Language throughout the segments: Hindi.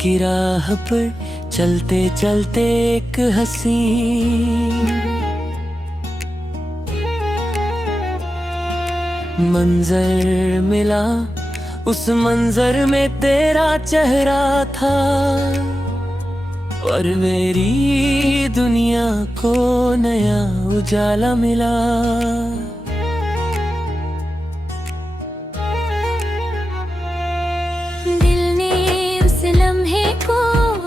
की राह पर चलते चलते एक हंसी मंजर मिला। उस मंजर में तेरा चेहरा था और मेरी दुनिया को नया उजाला मिला। दिल ने उस लम्हे को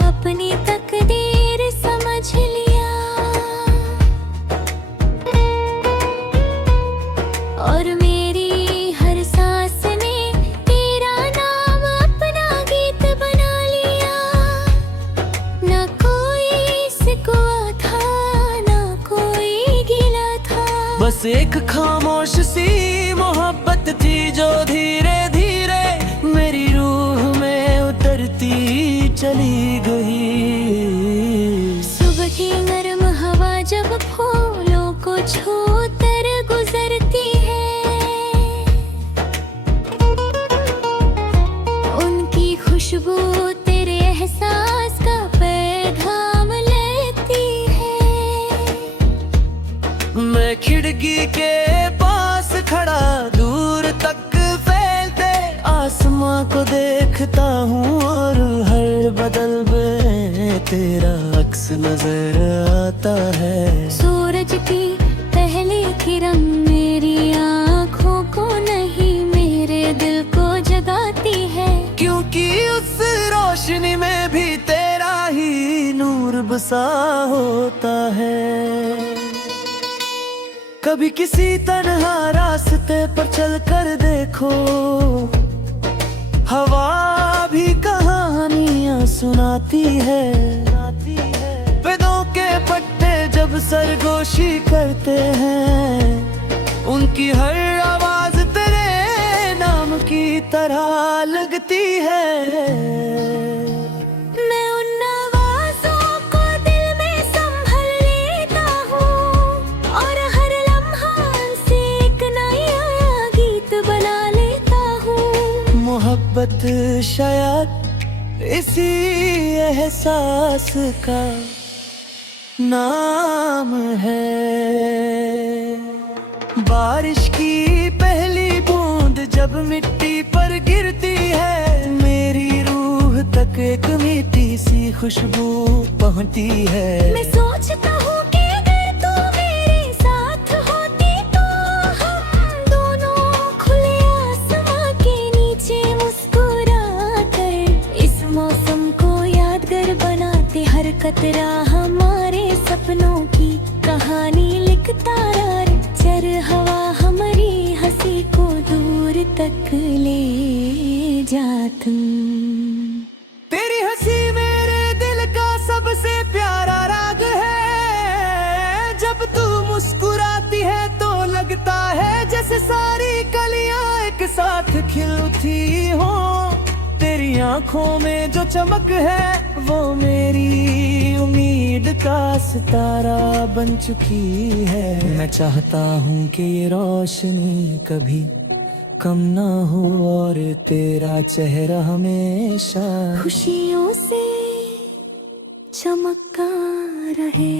अपनी तकदीर समझ लिया और मेरी हर सांस ने तेरा नाम अपना गीत बना लिया। ना कोई सिकवा था ना कोई गिला था, बस एक खामोश सी मोहब्बत थी जो धीरे धीरे मेरी रूह में उतरती चली गई। सुबह की नरम हवा जब फूलों को छू कर गुजरती है, उनकी खुशबू तेरे एहसास का पैगाम लेती है। मैं खिड़की के पास खड़ा दूर तक फैलते आसमां को देखता हूँ और हर बदल में तेरा अक्स नजर आता है। सूरज की पहली किरण मेरी आँखों को नहीं मेरे दिल को जगाती है, क्योंकि उस रोशनी में भी तेरा ही नूर बसा होता है। कभी किसी तन्हा रास्ते पर चल कर देखो, हवा भी कहानियां सुनाती है। वेदों के पट्टे जब सरगोशी करते हैं, उनकी हर आवाज तेरे नाम की तरह लगती है। मैं उन आवाज़ों को दिल में संभल लेता हूँ और हर लम्हा से एक नया गीत बना लेता हूँ। मोहब्बत शायद इसी एहसास का नाम है। बारिश की पहली बूंद जब मिट्टी पर गिरती है, मेरी रूह तक एक मीठी सी खुशबू पहुंचती है। मैं सोचता हूँ कि अगर तू मेरे साथ होती तो हम दोनों खुले आसमां के नीचे मुस्कुरा कर इस मौसम को यादगार बनाते, हर कतरा हमारे सपनों की कहानी लिखता रह। चर हवा हमारी हंसी को दूर तक ले जा तुम। तेरी हंसी मेरे दिल का सबसे प्यारा राग है। जब तू मुस्कुराती है तो लगता है जैसे सारी कलियां एक साथ खिल उठी हो। तेरी आंखों में जो चमक है वो मेरी उम्मीद का सितारा बन चुकी है। मैं चाहता हूँ कि ये रोशनी कभी कम ना हो और तेरा चेहरा हमेशा खुशियों से चमकता रहे।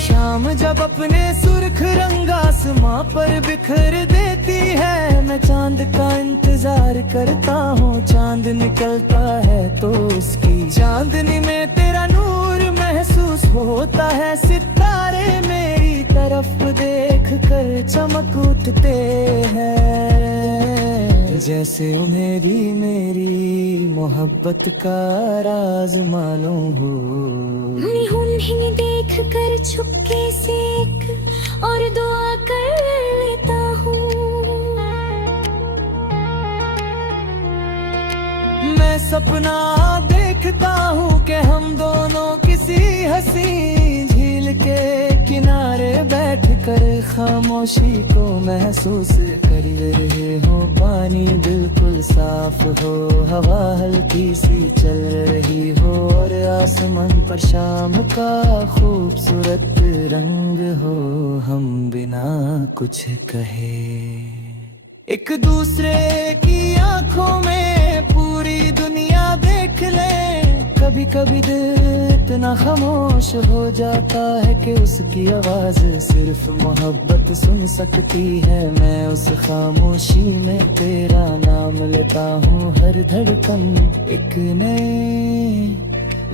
शाम जब अपने सुर्ख रंग आसमां पर बिखर देती है, मैं चांद का इंतजार करता हूँ। चांद निकलता है तो उसकी चांदनी में तेरा नूर महसूस होता है। सितारे मेरी तरफ देख कर चमक उठते हैं, जैसे उन्हें भी मेरी मोहब्बत का राज मालूम हो। उन्हें देख कर चुपके से एक और दुआ कर लेता हूँ। मैं सपना देखता हूँ कि हम दोनों किसी हंसी झील के किनारे बैठकर खामोशी को महसूस कर रहे हो। पानी बिल्कुल साफ हो, हवा हल्की सी चल रही हो और आसमान पर शाम का खूबसूरत रंग हो। हम बिना कुछ कहे एक दूसरे की आंखों में पूरी दुनिया देख ले। कभी कभी दिल इतना खामोश हो जाता है कि उसकी आवाज सिर्फ मोहब्बत सुन सकती है। मैं उस खामोशी में तेरा नाम लेता हूँ, हर धड़कन एक नए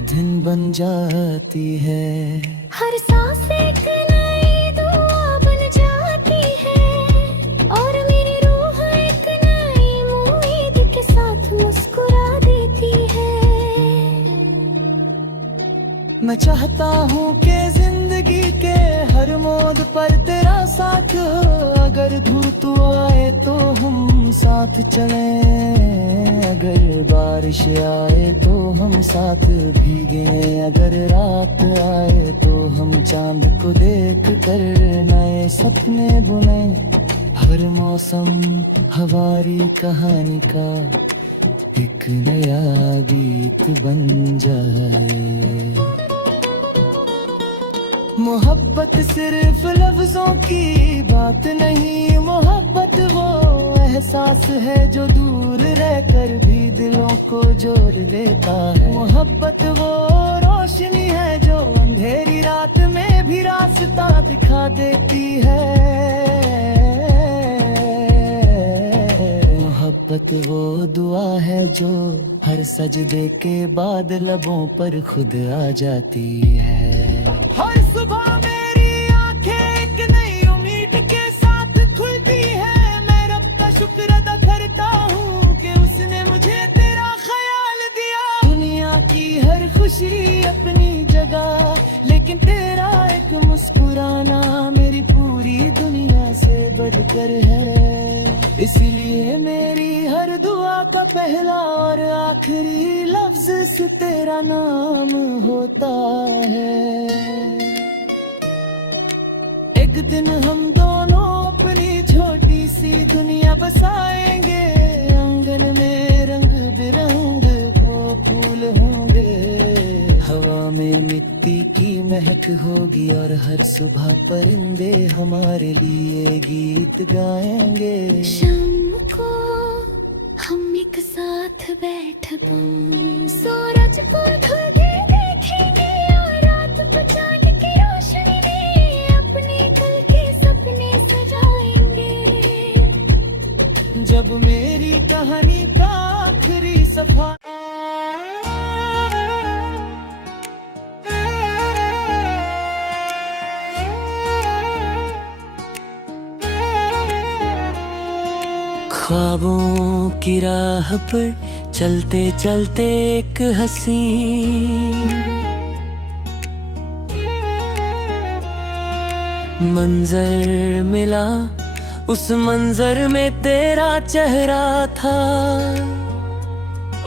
दिन बन जाती है। हर सांस एक नई दुआ बन जाती है और मेरी रूह एक नई उम्मीद के साथ मुस्कुरा देती है। मैं चाहता हूँ कि जिंदगी के हर मोड़ पर तेरा साथ हो। अगर दूर तू आए तो हम साथ चलें, अगर बारिश आए तो हम साथ भीगे, अगर रात आए तो हम चांद को देख कर नए सपने बुने। हर मौसम हमारी कहानी का एक नया गीत बन जाए। मोहब्बत सिर्फ लफ्जों की बात नहीं, मोहब्बत वो एहसास है जो दूर रहकर भी दिलों को जोड़ देता है। मोहब्बत वो रोशनी है जो अंधेरी रात में भी रास्ता दिखा देती है। मोहब्बत वो दुआ है जो हर सजदे के बाद लबों पर खुद आ जाती है। हर सुबह मेरी आंखें एक नई उम्मीद के साथ खुलती है। मैं रब का शुक्र अदा करता हूँ कि उसने मुझे तेरा ख्याल दिया। दुनिया की हर खुशी अपनी जगह, लेकिन तेरा एक मुस्कुराना मेरी पूरी दुनिया से बढ़कर है। इसलिए मेरी हर दुआ का पहला और आखिरी लफ्ज से तेरा नाम होता है। एक दिन हम दोनों अपनी छोटी सी दुनिया बसाएंगे, आंगन में रंग बिरंग वो फूल होंगे, हवा में मिट्टी की महक होगी और हर सुबह परिंदे हमारे लिए गीत गाएंगे। शाम को हम एक साथ बैठ बम सूरज को ढलते देखेंगे और रात को चांद की रोशनी में अपने कल के सपने सजाएंगे। जब मेरी कहानी का आखिरी सफा ख्वाबों की राह पर चलते चलते एक हंसी मंजर मिला, उस मंजर में तेरा चेहरा था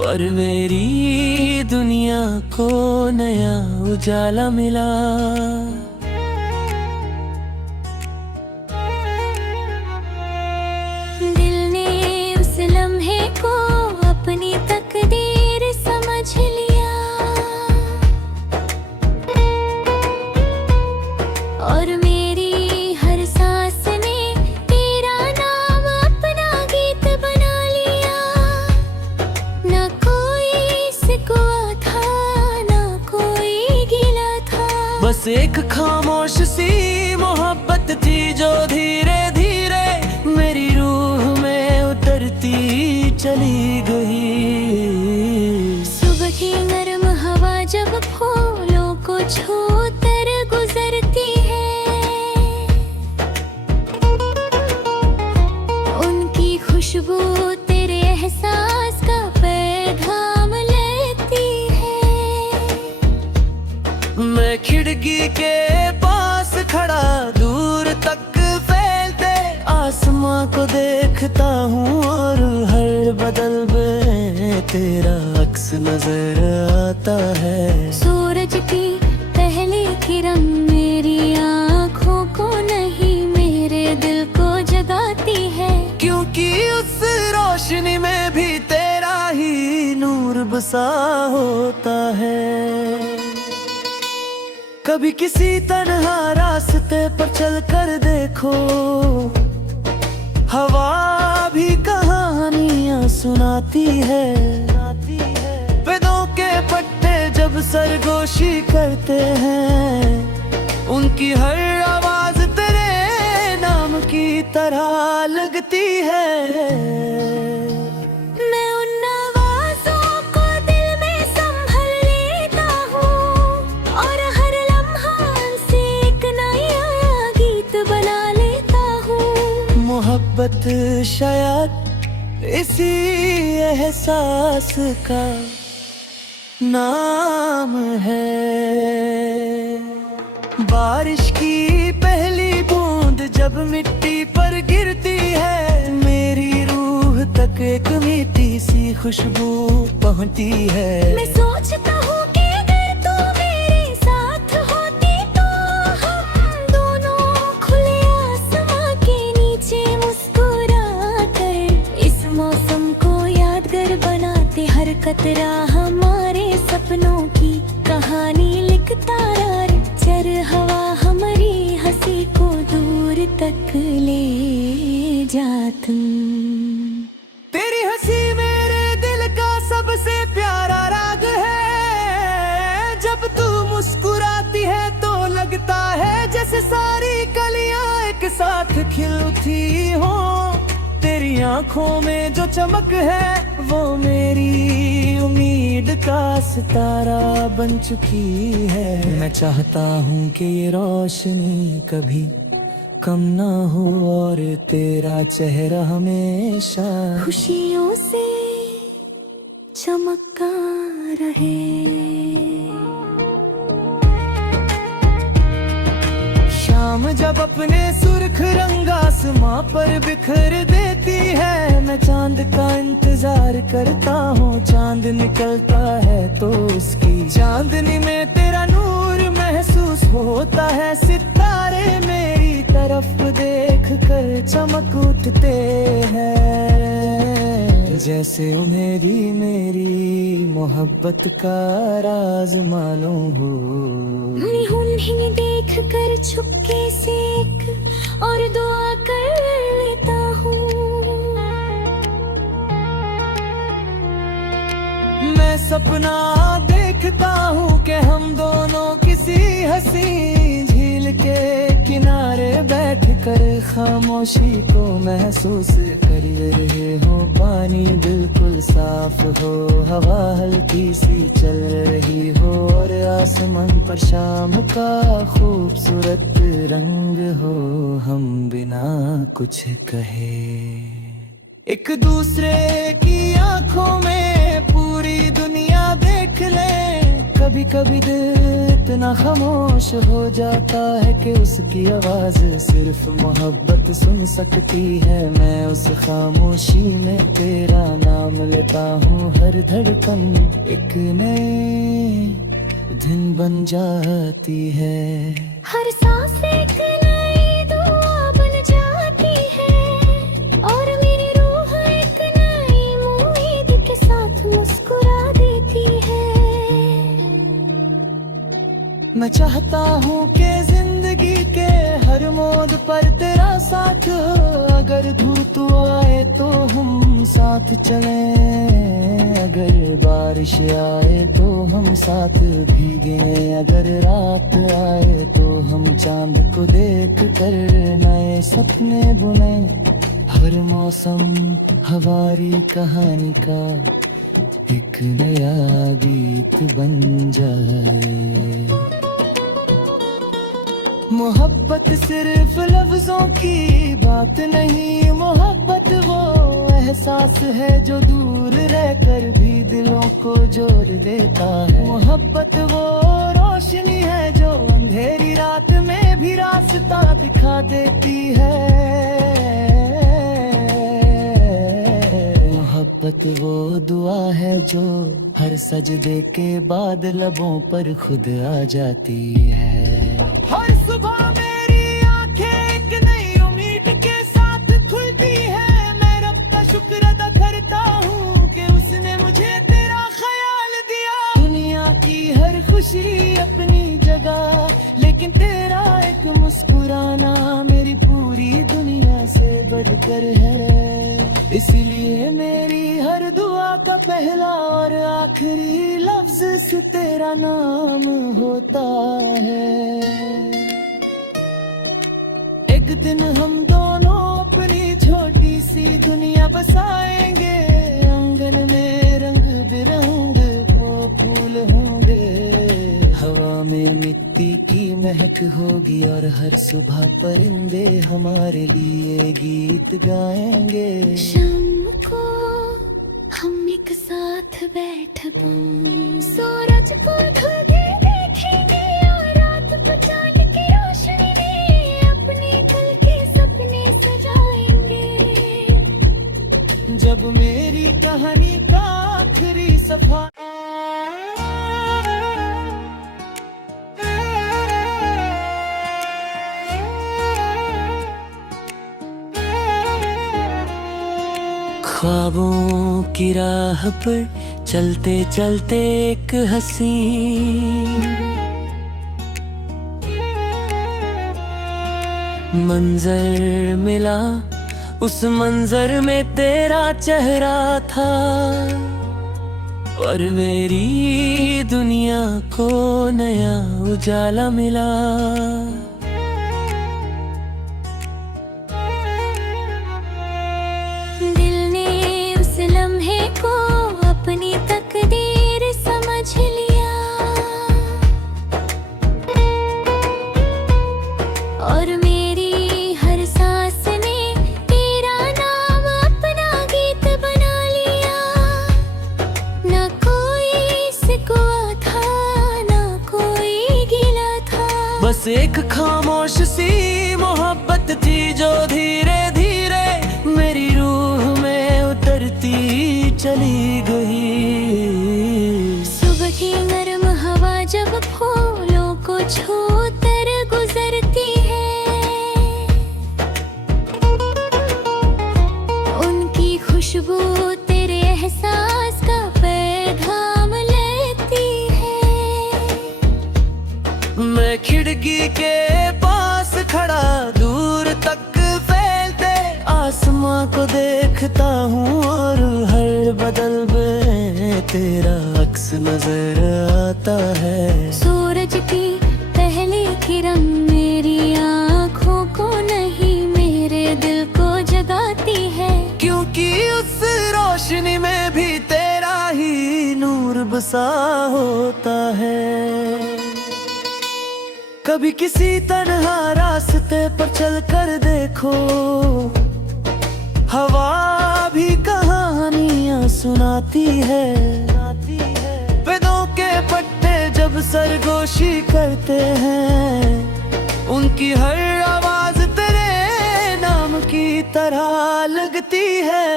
और मेरी दुनिया को नया उजाला मिला। दिल ने उस लम्हे को अपनी तकदीर समझ लिया और मेरी हर सांस ने तेरा नाम अपना गीत बना लिया। ना कोई सिकवा था, ना कोई गिला था, बस एक खामोश सी मोहब्बत थी जो धीरे धीरे मेरी रूह में उतरती चली गई। सुबह की नरम हवा जब फूलों को छूकर गुजरती है, उनकी खुशबू तेरे एहसास का पैगाम लेती है। मैं खिड़की के पास खड़ा दूर तक फैलते आसमां को देखता हूँ और हर बदल में तेरा अक्स नजर आता है। सूरज की पहली किरण मेरी आँखों को नहीं मेरे दिल को जगाती है, क्योंकि उस रोशनी में भी तेरा ही नूर बसा होता है। कभी किसी तन्हा रास्ते पर चल कर देखो, हवा भी कहानियां सुनाती है, वेदों के पट्टे जब सरगोशी करते हैं, उनकी हर आवाज तेरे नाम की तरह लगती है। मैं उन आवाज़ों को दिल में संभल लेता हूँ और हर लम्हा से एक नया गीत बना लेता हूँ। मोहब्बत शायद इसी एहसास का नाम है। बारिश की पहली बूंद जब मिट्टी पर गिरती है, मेरी रूह तक एक मीठी सी खुशबू पहुंचती है। मैं सोचता हूँ कि अगर तू मेरे साथ होती तो हम दोनों खुले आसमां के नीचे मुस्कुरा कर इस मौसम को यादगार बनाते, हर कतरा हमारे सपनों की कहानी लिखता रह। चर हवा हमारी हंसी को दूर तक ले जा तुम। तेरी हंसी मेरे दिल का सबसे प्यारा राग है, जब तू मुस्कुराती है तो लगता है जैसे सारी कलियां एक साथ खिल उठी हो। तेरी आंखों में जो चमक है वो मेरी उम्मीद का सितारा बन चुकी है। मैं चाहता हूँ कि ये रोशनी कभी कम ना हो और तेरा चेहरा हमेशा खुशियों से चमकता रहे। शाम जब अपने सुर्ख रंग आसमां पर बिखर देती है, मैं चांद का इंतजार करता हूँ। चांद निकलता है तो उसकी चांदनी में तेरा नूर महसूस होता है। सितारे मेरी तरफ देख कर चमक उठते हैं, जैसे उन्हें मेरी मोहब्बत का राज मालूम हो। उन्हें देख कर छुपके से एक और दुआ कर लेता हूँ। मैं सपना देखता हूँ कि हम दोनों किसी हंसी झील के किनारे बैठकर खामोशी को महसूस कर रहे हो। पानी बिल्कुल साफ हो, हवा हल्की सी चल रही हो और आसमान पर शाम का खूबसूरत रंग हो। हम बिना कुछ कहे एक दूसरे की आंखों में पूरी दुनिया देख ले। कभी कभी दिल इतना खामोश हो जाता है कि उसकी आवाज सिर्फ मोहब्बत सुन सकती है। मैं उस खामोशी में तेरा नाम लेता हूँ, हर धड़कन एक नए दिन बन जाती है। हर सांस एक नई दुआ बन जाती है और मेरी रूह एक नई उम्मीद के साथ मुस्कुरा देती है। मैं चाहता हूँ कि जिंदगी के हर मोड़ पर तेरा साथ हो। अगर धूप तो आए तो हम साथ चलें, अगर बारिश आए तो हम साथ भीगे, अगर रात आए तो हम चांद को देख कर नए सपने बुने। हर मौसम हमारी कहानी का एक नया गीत बन जाए। मोहब्बत सिर्फ लफ्जों की बात नहीं, मोहब्बत वो एहसास है जो दूर रहकर भी दिलों को जोड़ देता है। मोहब्बत वो रोशनी है जो अंधेरी रात में भी रास्ता दिखा देती है। मोहब्बत वो दुआ है जो हर सजदे के बाद लबों पर खुद आ जाती है। हर सुबह मेरी आंखें एक नई उम्मीद के साथ खुलती है। मैं रब का शुक्र अदा करता हूँ कि उसने मुझे तेरा ख्याल दिया। दुनिया की हर खुशी अपनी जगह, लेकिन तेरा एक मुस्कुराना मेरी पूरी दुनिया से बढ़कर है। इसलिए मेरी हर दुआ का पहला और आखिरी लफ्ज से तेरा नाम होता है। एक दिन हम दोनों अपनी छोटी सी दुनिया बसाएंगे, आंगन में रंग बिरंग वो फूल होंगे, हवा में मिट्टी की महक होगी और हर सुबह परिंदे हमारे लिए गीत गाएंगे। शाम को हम एक साथ बैठ सूरज को ढलते देखेंगे और रात को चांद की रोशनी में अपने कल के सपने सजाएंगे। जब मेरी कहानी का आखिरी सफा ख्वाबों की राह पर चलते चलते एक हंसी मंजर मिला, उस मंजर में तेरा चेहरा था और मेरी दुनिया को नया उजाला मिला। दिल ने उस लम्हे को अपनी तकदीर समझ लिया और मेरी हर सांस ने तेरा नाम अपना गीत बना लिया। ना कोई सिकवा था, ना कोई गिला था, बस एक खामोश सी मोहब्बत थी जो धीरे धीरे मेरी रूह में उतरती चली गई। सुबह की नरम हवा जब फूलों को छूकर गुजरती है, उनकी खुशबू तेरे एहसास का पैगाम लेती है। मैं खिड़की के पास खड़ा दूर तक फैलते आसमां को देखता हूँ और हर बदल में तेरा अक्स नजर आता है। सूरज की पहली किरण मेरी आँखों को नहीं मेरे दिल को जगाती है, क्योंकि उस रोशनी में भी तेरा ही नूर बसा होता है। कभी किसी तन्हा रास्ते पर चल कर देखो, हवा भी कहानियां सुनाती है। वेदों के पट्टे जब सरगोशी करते हैं, उनकी हर आवाज तेरे नाम की तरह लगती है।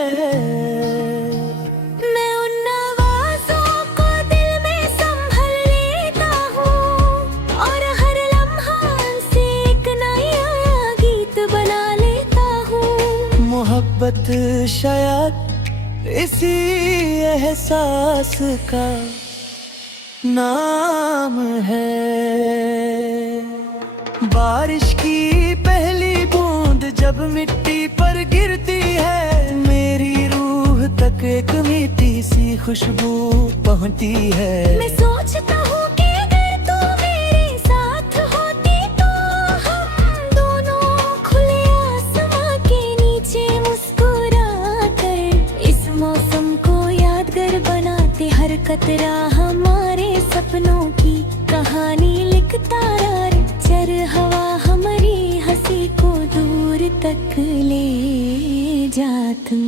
मैं उन आवाज़ों को दिल में संभल लेता हूँ और हर लम्हा से एक नया गीत बना लेता हूँ। मोहब्बत शायद इसी एहसास का नाम है। बारिश की पहली बूंद जब मिट्टी पर गिरती है, मेरी रूह तक एक मीठी सी खुशबू पहुंचती है। मैं सोचता हूँ कि अगर तू मेरे साथ होती तो हम दोनों खुले आसमां के नीचे मुस्कुरा कर इस मौसम को यादगार बनाते, हर कतरा हमारे सपनों की कहानी लिखता रहे। चर हवा हमारी हंसी को दूर तक ले जा तुम।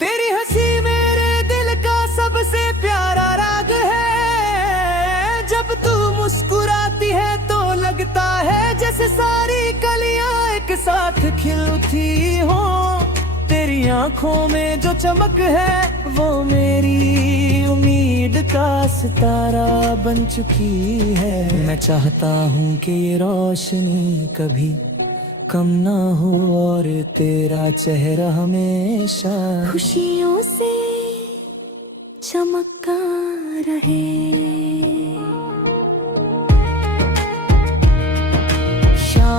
तेरी हंसी मेरे दिल का सबसे प्यारा राग है, जब तू मुस्कुराती है तो लगता है जैसे सारी कलियां एक साथ खिल उठी हो। तेरी आंखों में जो चमक है वो मेरी उम्मीद का सितारा बन चुकी है। मैं चाहता हूँ कि ये रोशनी कभी कम ना हो और तेरा चेहरा हमेशा खुशियों से चमकता रहे।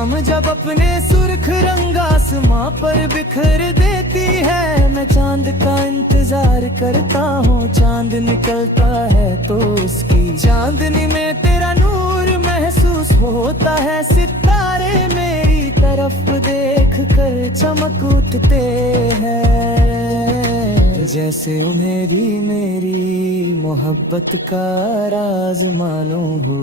शाम जब अपने सुर्ख रंग आसमां पर बिखर देती है, मैं चांद का इंतजार करता हूँ। चांद निकलता है तो उसकी चांदनी में तेरा नूर महसूस होता है। सितारे मेरी तरफ देख कर चमक उठते हैं, जैसे उन्हें मेरी मोहब्बत का राज मालूम हो।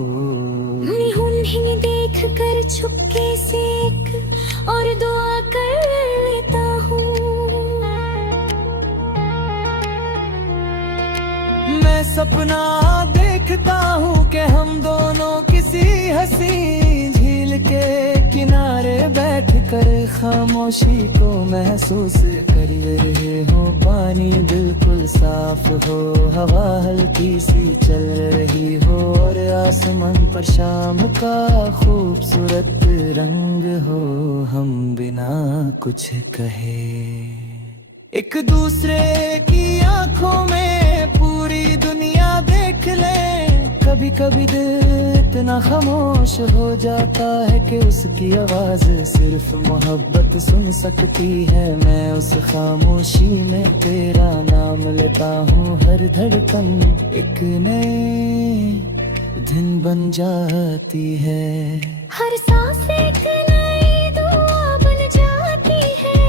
मैं उन्हें देख कर चुपके से एक और दुआ कर लेता हूँ। मैं सपना देखता हूँ कि हम दोनों किसी हसी झील के किनारे बैठकर खामोशी को महसूस कर रहे हो। पानी बिल्कुल साफ हो, हवा हल्की सी चल रही हो, और आसमान पर शाम का खूबसूरत रंग हो। हम बिना कुछ कहे एक दूसरे की आंखों में पूरी दुनिया देख ले। कभी कभी दिल इतना खामोश हो जाता है कि उसकी आवाज सिर्फ मोहब्बत सुन सकती है। मैं उस खामोशी में तेरा नाम लेता हूँ, हर धड़कन एक नए दिन बन जाती है। हर सांस एक नई दुआ बन जाती है,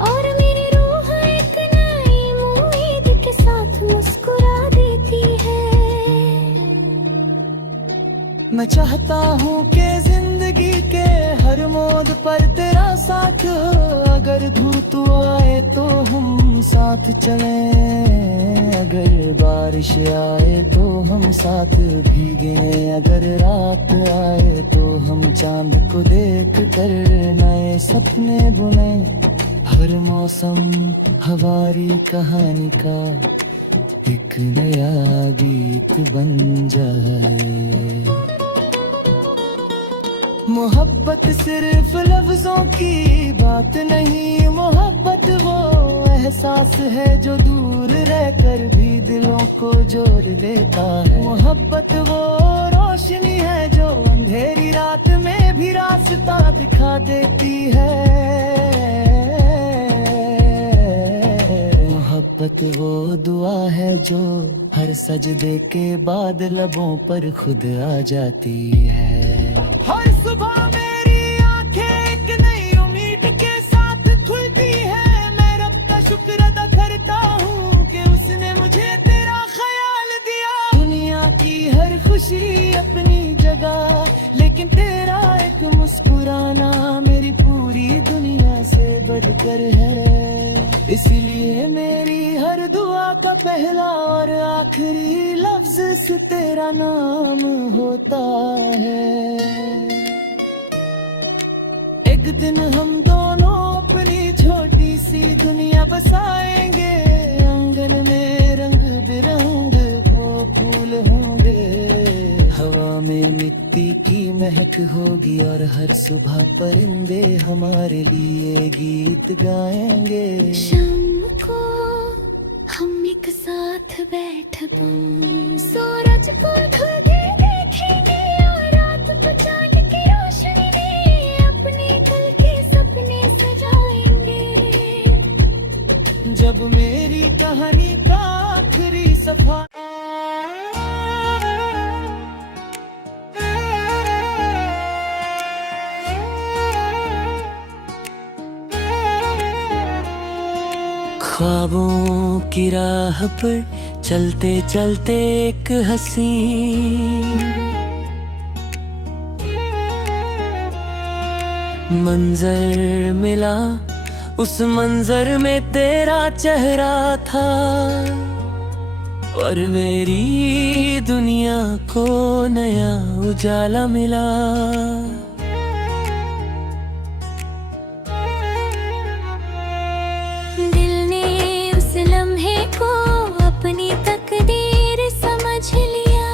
और मेरी रूह एक नई उम्मीद के साथ मुस्कुरा देती है। मैं चाहता हूँ कि जिंदगी के हर मोड़ पर तेरा साथ हो। अगर धूप आए तो हम साथ चलें, अगर बारिश आए तो हम साथ भीगे, अगर रात आए तो हम चांद को देख कर नए सपने बुने। हर मौसम हमारी कहानी का एक नया गीत बन जाए। मोहब्बत सिर्फ लफ्जों की बात नहीं, मोहब्बत वो एहसास है जो दूर रहकर भी दिलों को जोड़ देता है। मोहब्बत वो रोशनी है जो अंधेरी रात में भी रास्ता दिखा देती है। मोहब्बत वो दुआ है जो हर सजदे के बाद लबों पर खुद आ जाती है। हर सुबह मेरी आंखें एक नई उम्मीद के साथ खुलती है। मैं रब का शुक्र अदा करता हूँ कि उसने मुझे तेरा ख्याल दिया। दुनिया की हर खुशी अपनी जगह, लेकिन तेरा एक मुस्कुराना मेरी पूरी दुनिया से बढ़कर है। इसीलिए मेरी हर दुआ का पहला और आखिरी लफ्ज से तेरा नाम होता है। एक दिन हम दोनों अपनी छोटी सी दुनिया बसाएंगे, आंगन में रंग बिरंग वो फूल होंगे, हवा में मिट्टी की महक होगी, और हर सुबह परिंदे हमारे लिए गीत गाएंगे। शाम को हम एक साथ बैठ सूरज को ढलते देखेंगे, और रात को चांद की रोशनी में अपने दिल के सपने सजाएंगे। जब मेरी कहानी का आखिरी सफा ख्वाबों की राह पर चलते चलते एक हसी मंजर मिला, उस मंजर में तेरा चेहरा था, और मेरी दुनिया को नया उजाला मिला। दिल ने उस लम्हे को अपनी तकदीर समझ लिया,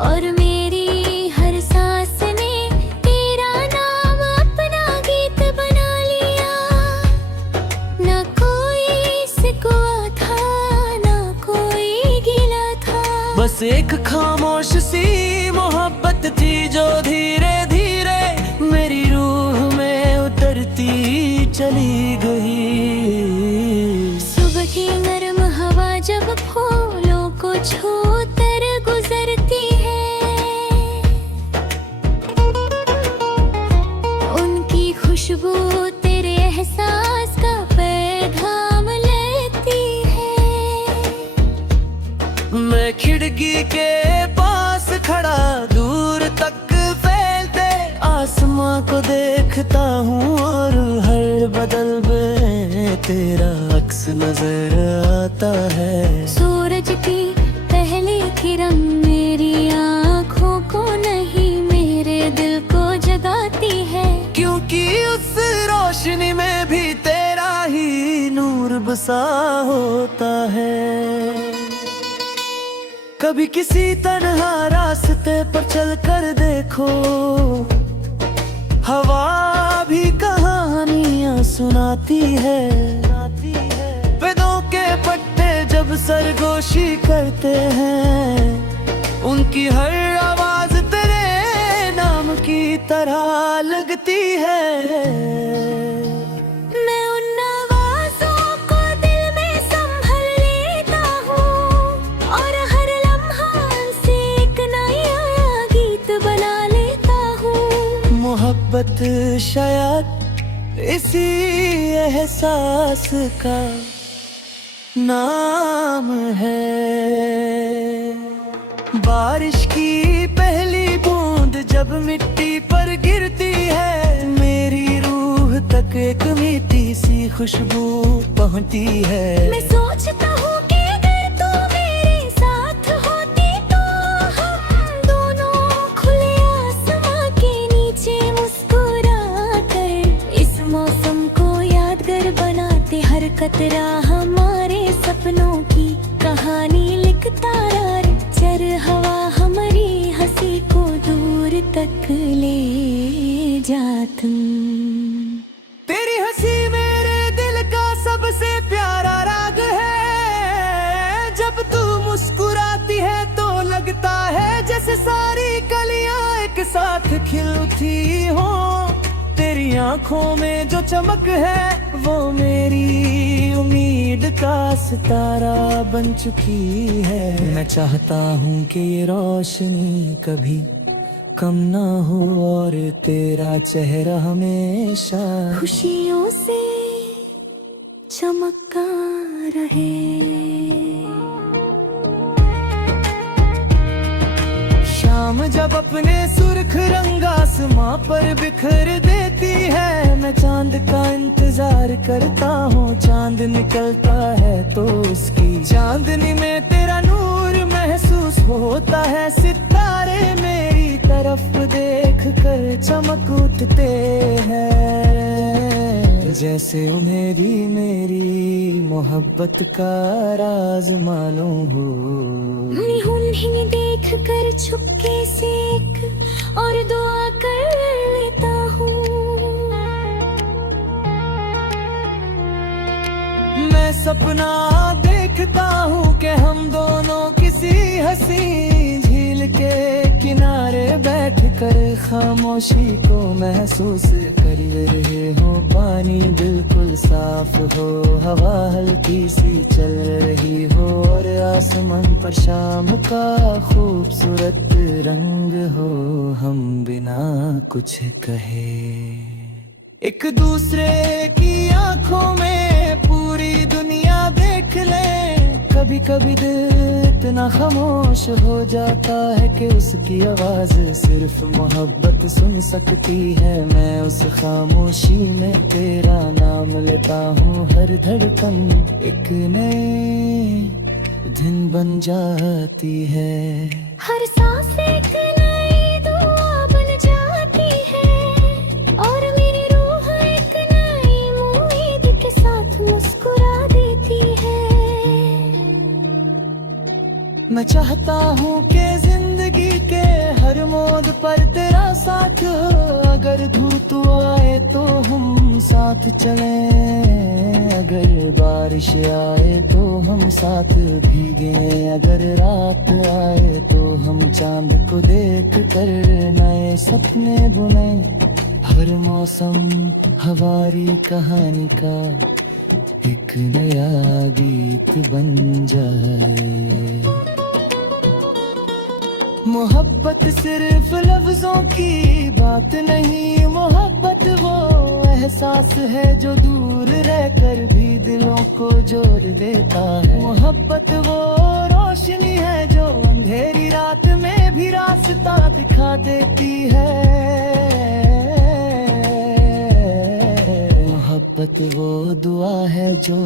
और मेरी हर सांस ने तेरा नाम अपना गीत बना लिया। ना कोई सिकवा था, ना कोई गिला था, बस बस एक खामोश सी मोहब्बत थी जो धीरे धीरे मेरी रूह में उतरती चली गई। सुबह की नरम हवा जब फूलों को छूकर गुजरती है, उनकी खुशबू तेरे एहसास का पैगाम लेती है। मैं खिड़की के पास खड़ा दूर तक फैलते आसमां को देखता हूँ और हर बदल में तेरा अक्स नजर आता है। सूरज की पहली किरण मेरी आँखों को नहीं मेरे दिल को जगाती है, क्योंकि उस रोशनी में भी तेरा ही नूर बसा होता है। कभी किसी तन्हा रास्ते पर चल कर देखो, हवा भी कहानियां सुनाती है। वेदों के पट्टे जब सरगोशी करते हैं, उनकी हर आवाज तेरे नाम की तरह लगती है। मैं उन आवाज़ों को दिल में संभल लेता हूँ और हर लम्हा से एक नया गीत बना लेता हूँ। मोहब्बत शायद इसी एहसास का नाम है। बारिश की पहली बूंद जब मिट्टी पर गिरती है, मेरी रूह तक एक मीठी सी खुशबू पहुंचती है। मैं सोचता हूँ कि अगर तू मेरे साथ होती तो हम दोनों खुले आसमां के नीचे मुस्कुरा कर इस मौसम को यादगार बनाते, हर कतरा हमारे सपनों की कहानी लिखता रह। चर हवा हमारी हंसी को दूर तक ले जा तुम। तेरी हंसी मेरे दिल का सबसे प्यारा राग है। जब तू मुस्कुराती है तो लगता है जैसे सारी कलियां एक साथ खिल उठी हो। तेरी आंखों में जो चमक है वो मेरी उम्मीद का सितारा बन चुकी है। मैं चाहता हूँ कि ये रोशनी कभी कम ना हो और तेरा चेहरा हमेशा खुशियों से चमका रहे। शाम जब अपने सुर्ख रंग आसमां पर बिखर देती है, मैं चांद का इंतजार करता हूँ। चांद निकलता है तो उसकी चांदनी में तेरा नूर महसूस होता है। सितारे मेरी तरफ देख कर चमक उठते हैं, जैसे उन्हें भी मेरी मोहब्बत का राज मालूम हो। उन्हें देख कर छुपके से एक और दुआ कर लेता हूँ। मैं सपना देखता हूँ कि हम दोनों किसी हंसी झील के किनारे बैठकर खामोशी को महसूस कर रहे हो। पानी बिल्कुल साफ हो, हवा हल्की सी चल रही हो और आसमान पर शाम का खूबसूरत रंग हो। हम बिना कुछ कहे एक दूसरे की आंखों में पूरी दुनिया देख ले। कभी कभी दिल इतना खामोश हो जाता है कि उसकी आवाज सिर्फ मोहब्बत सुन सकती है। मैं उस खामोशी में तेरा नाम लेता हूँ, हर धड़कन एक नए दिन बन जाती है। हर सांस एक नई दुआ बन जाती है और मेरी रूह एक नई उम्मीद के साथ मुस्कुरा देती है। मैं चाहता हूँ कि जिंदगी जिंदगी के हर मोड़ पर तेरा साथ हो। अगर दूर तू आए तो हम साथ चले, अगर बारिश आए तो हम साथ भीगे, अगर रात आए तो हम चांद को देख कर नए सपने बुने। हर मौसम हमारी कहानी का एक नया गीत बन जाए। मोहब्बत सिर्फ लफ्जों की बात नहीं, मोहब्बत वो एहसास है जो दूर रहकर भी दिलों को जोड़ देता है। मोहब्बत वो रोशनी है जो अंधेरी रात में भी रास्ता दिखा देती है। मोहब्बत वो दुआ है जो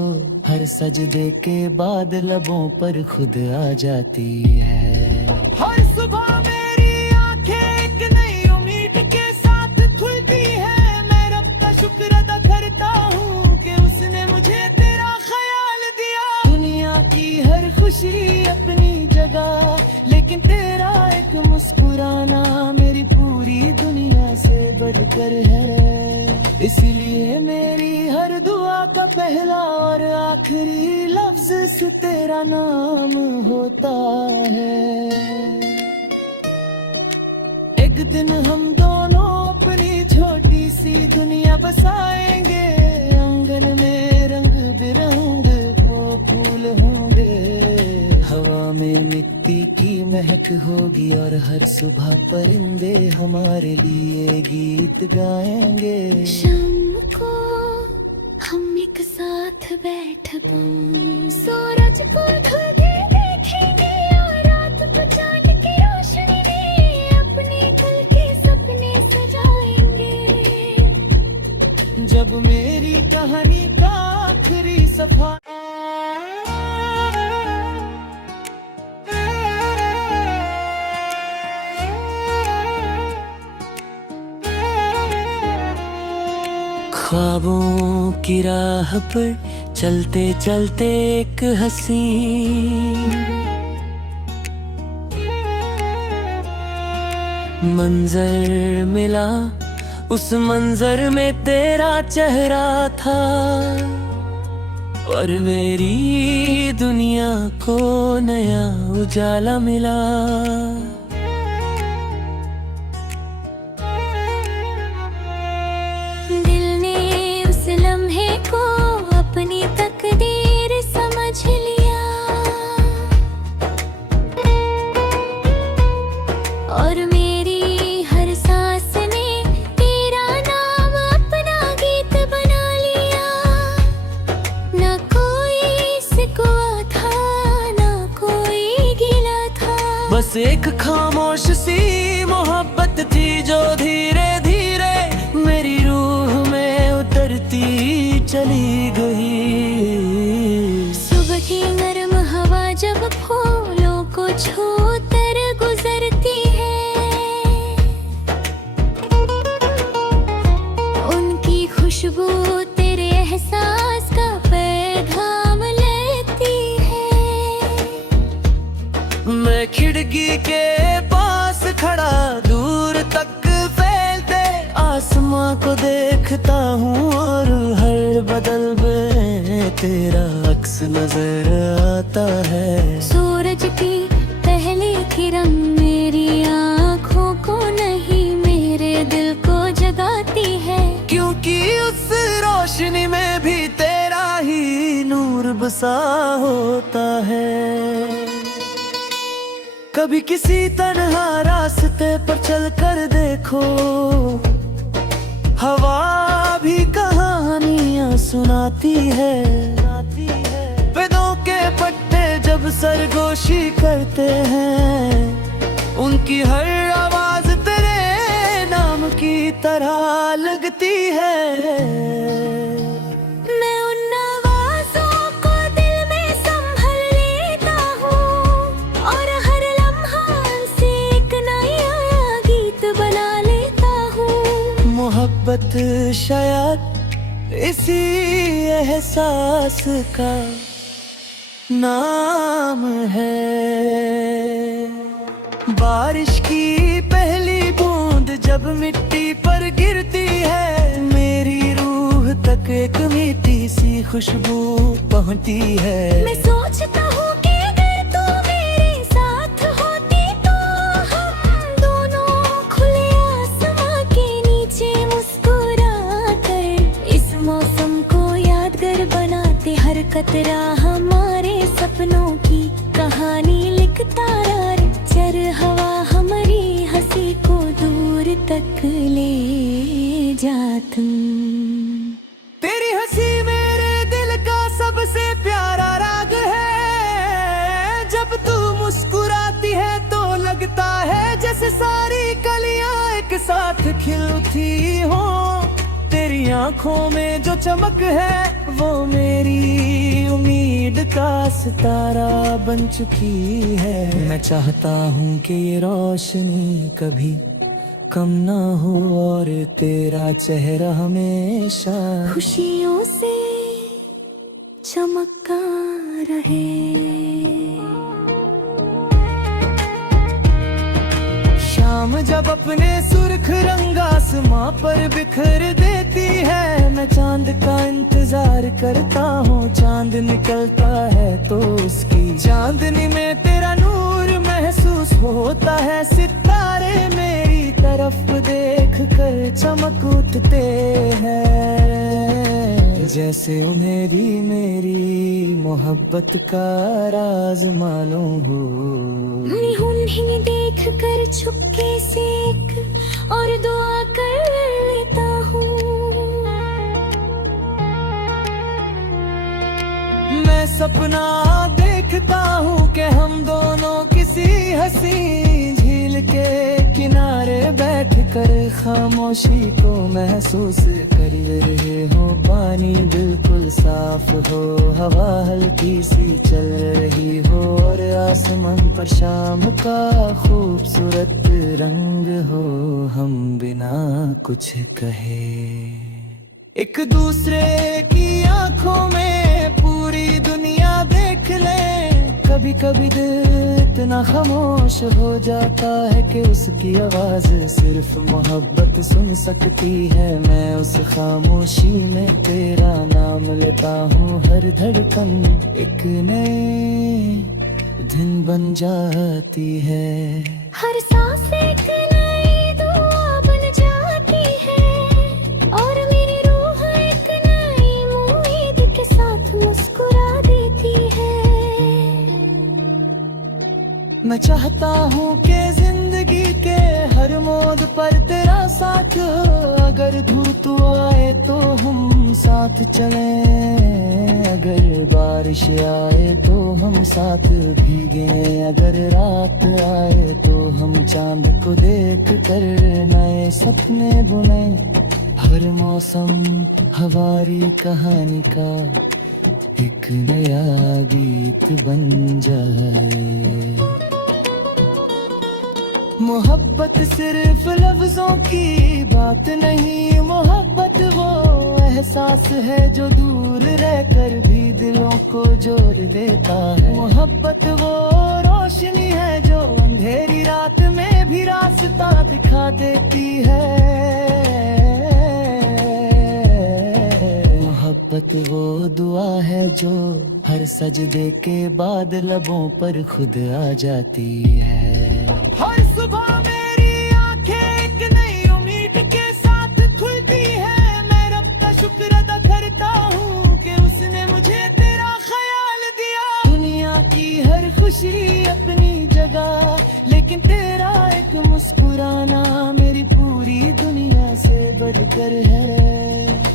हर सजदे के बाद लबों पर खुद आ जाती है। हर सुबह मेरी आंखें एक नई उम्मीद के साथ खुलती है। मैं रब का शुक्र अदा करता हूँ कि उसने मुझे तेरा ख्याल दिया। दुनिया की हर खुशी अपनी जगह, लेकिन तेरा एक मुस्कुराना मेरी पूरी दुनिया से बढ़कर है। इसलिए मेरी हर दुआ का पहला और आखिरी लफ्ज से तेरा नाम होता है। एक दिन हम दोनों अपनी छोटी सी दुनिया बसाएंगे, आंगन में रंग बिरंग वो फूल होंगे। हवा में मिट्टी की महक होगी और हर सुबह परिंदे हमारे लिए गीत गाएंगे। शाम को हम एक साथ बैठ सूरज को ढलते देखेंगे और रात को चांद की रोशनी में अपने कल के सपने सजाएंगे। जब मेरी कहानी का आखिरी सफा ख्वाबों की राह पर चलते चलते एक हंसी मंजर मिला, उस मंजर में तेरा चेहरा था और मेरी दुनिया को नया उजाला मिला। दिल ने उस लम्हे को अपनी तकदीर समझ लिया और मेरी हर सांस ने तेरा नाम अपना गीत बना लिया। ना कोई सिकवा था, ना कोई गिला था, बस एक खामोश सी मोहब्बत थी जो धीरे धीरे मेरी रूह में उतरती चली गई। सुबह की नरम हवा जब फूलों को छूकर गुजरती है, उनकी खुशबू तेरे एहसास का पैगाम लेती है। मैं खिड़की के पास खड़ा दूर तक फैलते आसमां को देखता हूँ और हर बदल में तेरा अक्स नजर आता है। सूरज की पहली किरण मेरी आँखों को नहीं मेरे दिल को जगाती है, क्योंकि उस रोशनी में भी तेरा ही नूर बसा होता है। कभी किसी तन्हा रास्ते पर चल कर देखो, हवा भी कहानियां सुनाती है। वेदों के पट्टे जब सरगोशी करते हैं, उनकी हर आवाज तेरे नाम की तरह लगती है। मैं उन आवाज़ों को दिल में संभल लेता हूँ और हर लम्हा से एक नया गीत बना लेता हूँ। मोहब्बत शायद इसी एहसास का नाम है। बारिश की पहली बूंद जब मिट्टी पर गिरती है, मेरी रूह तक एक मीठी सी खुशबू पहुंचती है। मैं सोचता हूँ कि अगर तू मेरे साथ होती तो हम दोनों खुले आसमां के नीचे मुस्कुरा कर इस मौसम को यादगार बनाते, हर कतरा हमारे सपनों की कहानी लिखता रहे। चर हवा हमारी हंसी को दूर तक ले जा तुम। तेरी हंसी मेरे दिल का सबसे प्यारा राग है, जब तू मुस्कुराती है तो लगता है जैसे सारी कलियां एक साथ खिल उठी हो। तेरी आंखों में जो चमक है वो मेरी उम्मीद का सितारा बन चुकी है। मैं चाहता हूँ कि ये रोशनी कभी कम ना हो और तेरा चेहरा हमेशा खुशियों से चमकता रहे। शाम जब अपने सुर्ख रंग आसमां पर बिखर देती है, मैं चांद का इंतजार करता हूँ। चांद निकलता है तो उसकी चांदनी में तेरा नूर महसूस होता है। सितारे मेरी तरफ देख कर चमक उठते हैं, जैसे उन्हें भी मेरी मोहब्बत का राज मालूम हो। उन्हें देख कर छुपके से एक और दुआ कर लेता हूँ। मैं सपना देखता हूँ कि हम दोनों किसी हंसी झील के किनारे बैठकर खामोशी को महसूस कर रहे हो। पानी बिल्कुल साफ हो, हवा हल्की सी चल रही हो और आसमान पर शाम का खूबसूरत रंग हो। हम बिना कुछ कहे एक दूसरे की आंखों में पूरी दुनिया देख ले। कभी कभी दिल इतना खामोश हो जाता है कि उसकी आवाज सिर्फ मोहब्बत सुन सकती है। मैं उस खामोशी में तेरा नाम लेता हूँ, हर धड़कन एक नए दिन बन जाती है। हर सांस एक नई दुआ बन जाती है और मेरी रूह एक नई उम्मीद के साथ मुस्कुरा देती है। मैं चाहता हूँ कि जिंदगी के हर मोड़ पर तेरा साथ हो। अगर धूप आए तो हम साथ चलें, अगर बारिश आए तो हम साथ भीगे, अगर रात आए तो हम चांद को देख कर नए सपने बुने। हर मौसम हमारी कहानी का एक नया गीत बन जाए। मोहब्बत सिर्फ लफ्जों की बात नहीं, मोहब्बत वो एहसास है जो दूर रहकर भी दिलों को जोड़ देता है। मोहब्बत वो रोशनी है जो अंधेरी रात में भी रास्ता दिखा देती है। मोहब्बत वो दुआ है जो हर सजदे के बाद लबों पर खुद आ जाती है। हर सुबह मेरी आंखें एक नई उम्मीद के साथ खुलती है। मैं रब का शुक्र अदा करता हूँ कि उसने मुझे तेरा ख्याल दिया। दुनिया की हर खुशी अपनी जगह, लेकिन तेरा एक मुस्कुराना मेरी पूरी दुनिया से बढ़कर है।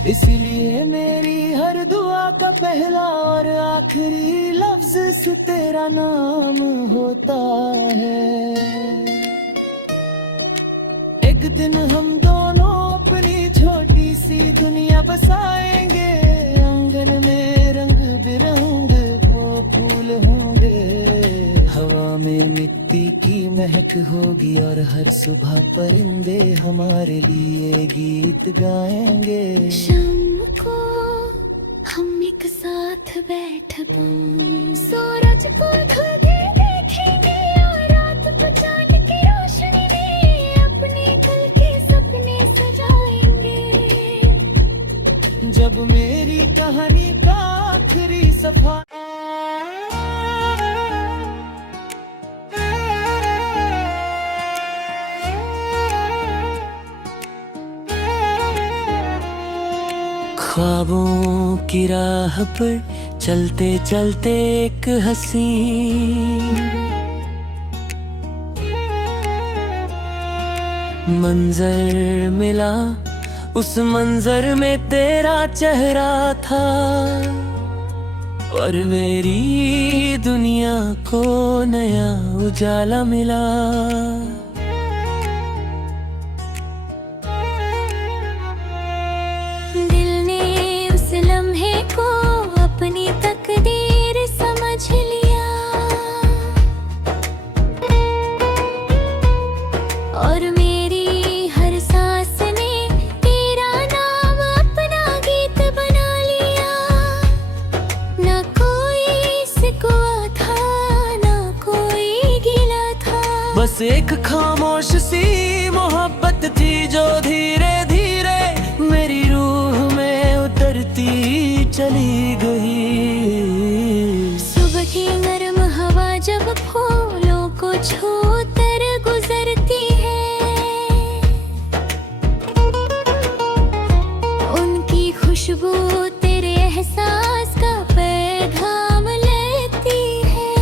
इसलिए मेरी हर दुआ का पहला और आखिरी लफ्ज से तेरा नाम होता है। एक दिन हम दोनों अपनी छोटी सी दुनिया बसाएंगे, आंगन में रंग बिरंग वो फूल होंगे, हवा में मिट्टी की महक होगी और हर सुबह परिंदे हमारे लिए गीत गाएंगे। शाम को हम एक साथ बैठ सूरज को ढलते देखेंगे और रात को चांद की अब मेरी कहानी का आखिरी सफा। ख्वाबों की राह पर चलते चलते एक हंसी मंजर मिला, उस मंजर में तेरा चेहरा था और मेरी दुनिया को नया उजाला मिला। दिल ने उस लम्हे को अपनी तकदीर समझ लिया और मेरी हर सांस ने तेरा नाम अपना गीत बना लिया। ना कोई सिकवा था, ना कोई गिला था, बस एक खामोश सी मोहब्बत थी जो धीरे धीरे मेरी रूह में उतरती चली गई। सुबह की नरम हवा जब फूलों को छू कर गुजरती है, उनकी खुशबू तेरे एहसास का पैगाम लेती है।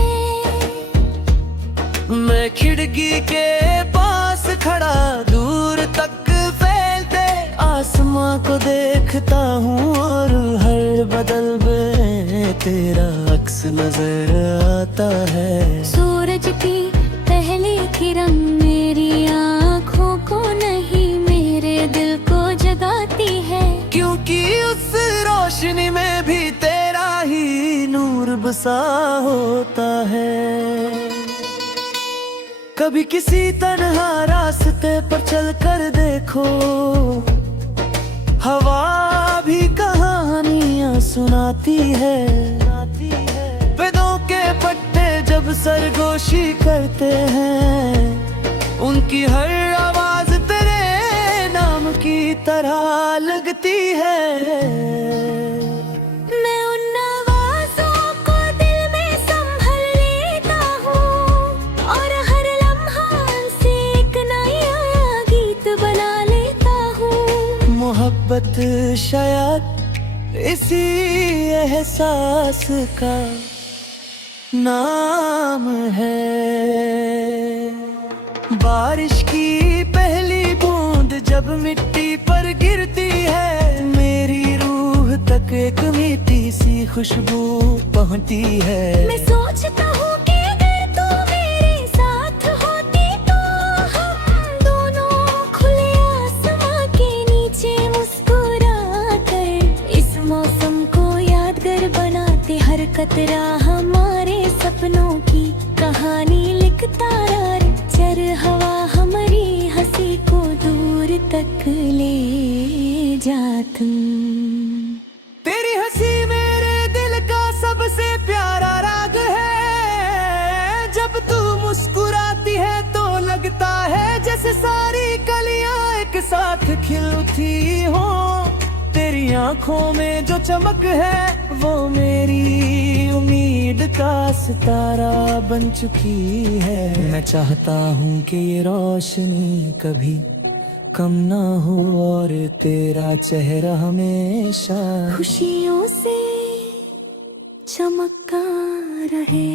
मैं खिड़की के पास खड़ा दूर तक फैलते आसमां को देखता हूँ और हर बदल में तेरा अक्स नजर आता है। सूरज की पहली किरण मेरी आँखों को नहीं मेरे दिल को जगाती है, क्योंकि उस रोशनी में भी तेरा ही नूर बसा होता है। कभी किसी तन्हा रास्ते पर चल कर देखो, हवा भी कहानियां सुनाती है। वेदों के पट्टे जब सरगोशी करते हैं, उनकी हर आवाज तेरे नाम की तरह लगती है। मैं उन आवाज़ों को दिल में संभल लेता हूँ और हर लम्हा से एक नया गीत बना लेता हूँ। मोहब्बत शायद इसी एहसास का नाम है। बारिश की पहली बूंद जब मिट्टी पर गिरती है, मेरी रूह तक एक मीठी सी खुशबू पहुंचती है। मैं सोचता हूँ कि अगर तू मेरे साथ होती तो हम दोनों खुले आसमां के नीचे मुस्कुरा कर इस मौसम को यादगार बनाते, हर कतरा हमारे सपनों की कहानी लिखता रहा। चर हवा हमारी हंसी को दूर तक ले जात। तेरी हंसी मेरे दिल का सबसे प्यारा राग है। जब तू मुस्कुराती है तो लगता है जैसे सारी कलियां एक साथ खिल उठी हो। तेरी आंखों में जो चमक है वो मेरी उम्मीद का सितारा बन चुकी है। मैं चाहता हूँ कि ये रोशनी कभी कम ना हो और तेरा चेहरा हमेशा खुशियों से चमकता रहे।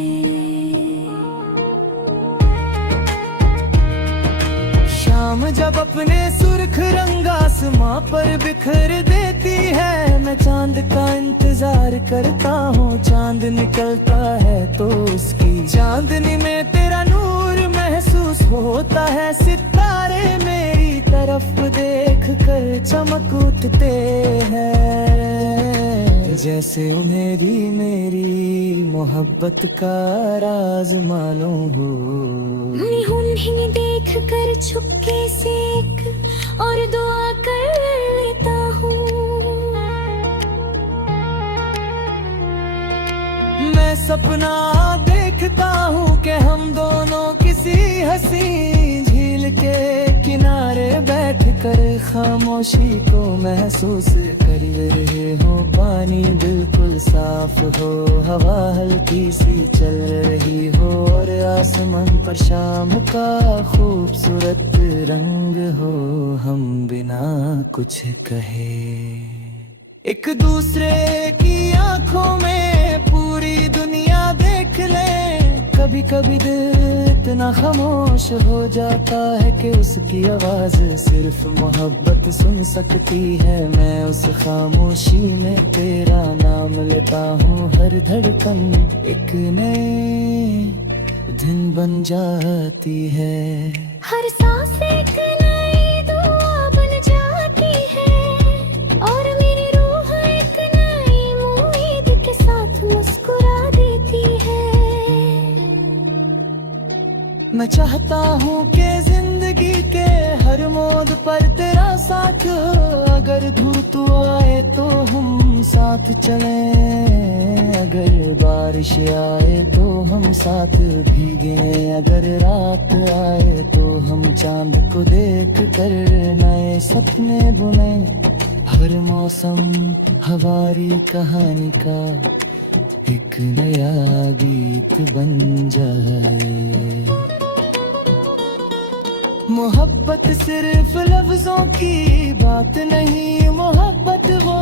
शाम जब अपने सुर्ख रंग आसमां पर बिखर देती है, मैं चांद का इंतजार करता हूँ। चांद निकलता है तो उसकी चांदनी में तेरा नूर महसूस होता है। सितारे मेरी तरफ देख कर चमक उठते हैं, जैसे मेरी मेरी मोहब्बत का राज मालूम हो। उन्हें देख कर छुपके से एक और दुआ कर लेता हूँ। मैं सपना देखता हूँ कि हम दोनों किसी हंसी झील झील के किनारे बैठ कर खामोशी को महसूस कर रहे हो। पानी बिल्कुल साफ हो, हवा हल्की सी चल रही हो और आसमान पर शाम का खूबसूरत रंग हो। हम बिना कुछ कहे एक दूसरे की आंखों में पूरी दुनिया देख ले। कभी कभी दिल इतना खामोश हो जाता है कि उसकी आवाज सिर्फ मोहब्बत सुन सकती है। मैं उस खामोशी में तेरा नाम लेता हूँ, हर धड़कन एक नए दिन बन जाती है। हर सांस एक नई दुआ बन जाती है और मेरी रूह एक नई उम्मीद के साथ मुस्कुरा देती है। मैं चाहता हूँ कि जिंदगी के हर मोड़ पर तेरा साथ हो। अगर धूप तू आए तो हम साथ चलें, अगर बारिश आए तो हम साथ भीगे, अगर रात आए तो हम चांद को देख कर नए सपने बुने। हर मौसम हमारी कहानी का एक नया गीत बन जाए। मोहब्बत सिर्फ लफ्जों की बात नहीं, मोहब्बत वो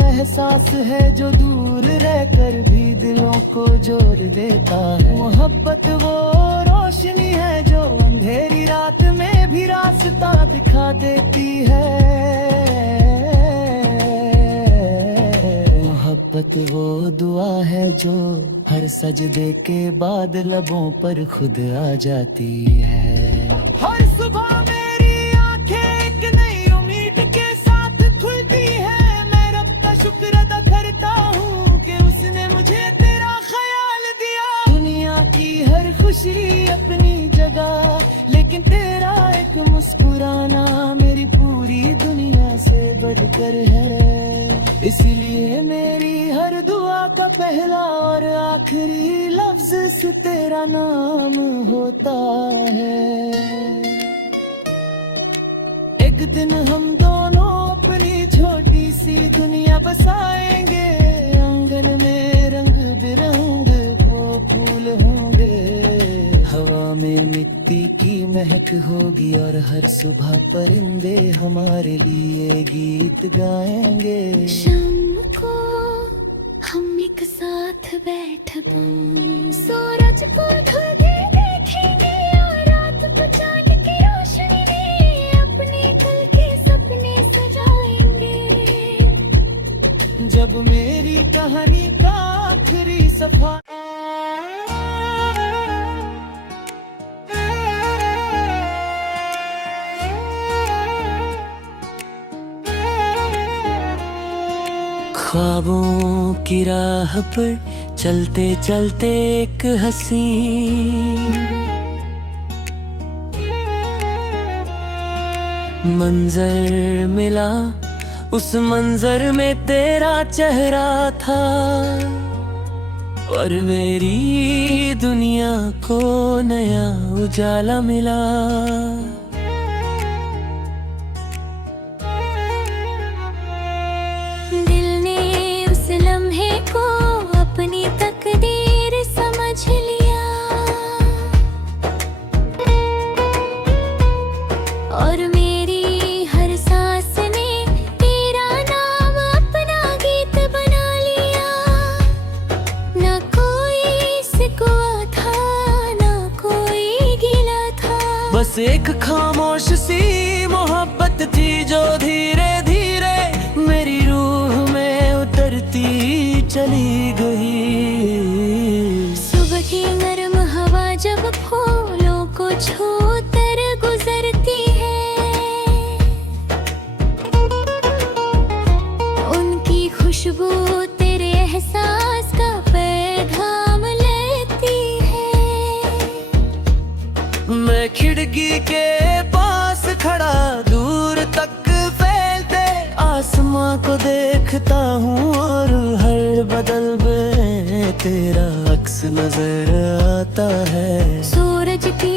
एहसास है जो दूर रहकर भी दिलों को जोड़ देता है। मोहब्बत वो रोशनी है जो अंधेरी रात में भी रास्ता दिखा देती है। मोहब्बत वो दुआ है जो हर सजदे के बाद लबों पर खुद आ जाती है। हर सुबह मेरी आंखें एक नई उम्मीद के साथ खुलती है। मैं रब का शुक्र अदा करता हूँ कि उसने मुझे तेरा ख्याल दिया। दुनिया की हर खुशी अपनी जगह, लेकिन तेरा एक मुस्कुराना मेरी पूरी दुनिया से बढ़कर है। इसलिए मेरी हर दुआ का पहला और आखिरी लफ्ज से तेरा नाम होता है। एक दिन हम दोनों अपनी छोटी सी दुनिया बसाएंगे, आंगन में रंग बिरंग वो फूल होंगे, हवा में मिट्टी की महक होगी और हर सुबह परिंदे हमारे लिए गीत गाएंगे। शाम को हम एक साथ बैठ सूरज को ढलते देखेंगे और रात को चांद की रोशनी में अपने दिल के सपने सजाएंगे। जब मेरी कहानी का आखिरी सफा ख्वाबों की राह पर चलते चलते एक हंसी मंजर मिला, उस मंजर में तेरा चेहरा था और मेरी दुनिया को नया उजाला मिला। दिल ने उस लम्हे को अपनी तकदीर समझ लिया और मेरी हर सांस ने तेरा नाम अपना गीत बना लिया। ना कोई सिकवा था, ना कोई गिला था, बस एक खामोश सी मोहब्बत थी जो धीरे धीरे मेरी रूह में उतरती चली गई। सुबह की नरम हवा जब फूलों को छू कर गुजरती है, उनकी खुशबू तेरे एहसास का पैगाम लेती है। मैं खिड़की के पास खड़ा दूर तक फैलते आसमां को देखता हूँ और हर बदल में तेरा अक्स नजर आता है। सूरज की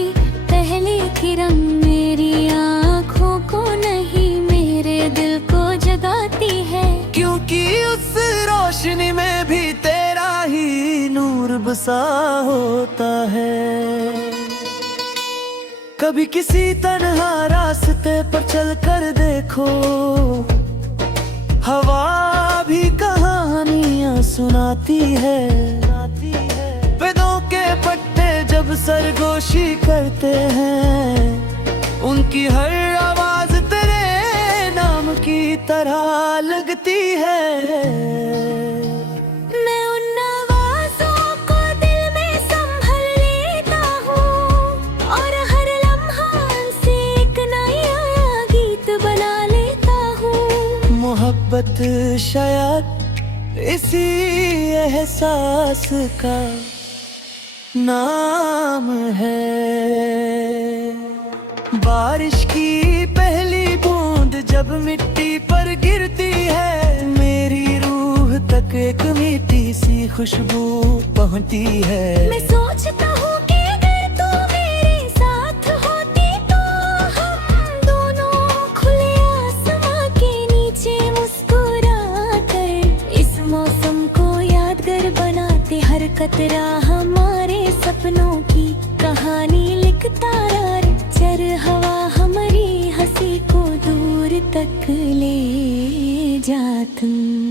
पहली की रंग मेरी आँखों को नहीं मेरे दिल को जगाती है। क्योंकि उस रोशनी में भी तेरा ही नूर बसा होता है। कभी किसी तन्हा रास्ते पर चल कर देखो, हवा भी कहानियां सुनाती है। वेदों के पट्टे जब सरगोशी करते हैं, उनकी हर आवाज तेरे नाम की तरह लगती है। मैं उन आवाज़ों को दिल में संभल लेता हूँ और हर लम्हा से एक नया गीत बना लेता हूँ। मोहब्बत शायद इसी एहसास का नाम है। बारिश की पहली बूंद जब मिट्टी पर गिरती है, मेरी रूह तक एक मीठी सी खुशबू पहुंचती है। मैं सोचता हूँ कि अगर तू मेरे साथ होती तो हम दोनों खुले आसमां के नीचे मुस्कुरा कर इस मौसम को यादगार बनाते। हर कतरा हमारे सपनों की कहानी लिखता रह, चर हवा हमारी हंसी को दूर तक ले जा तुम।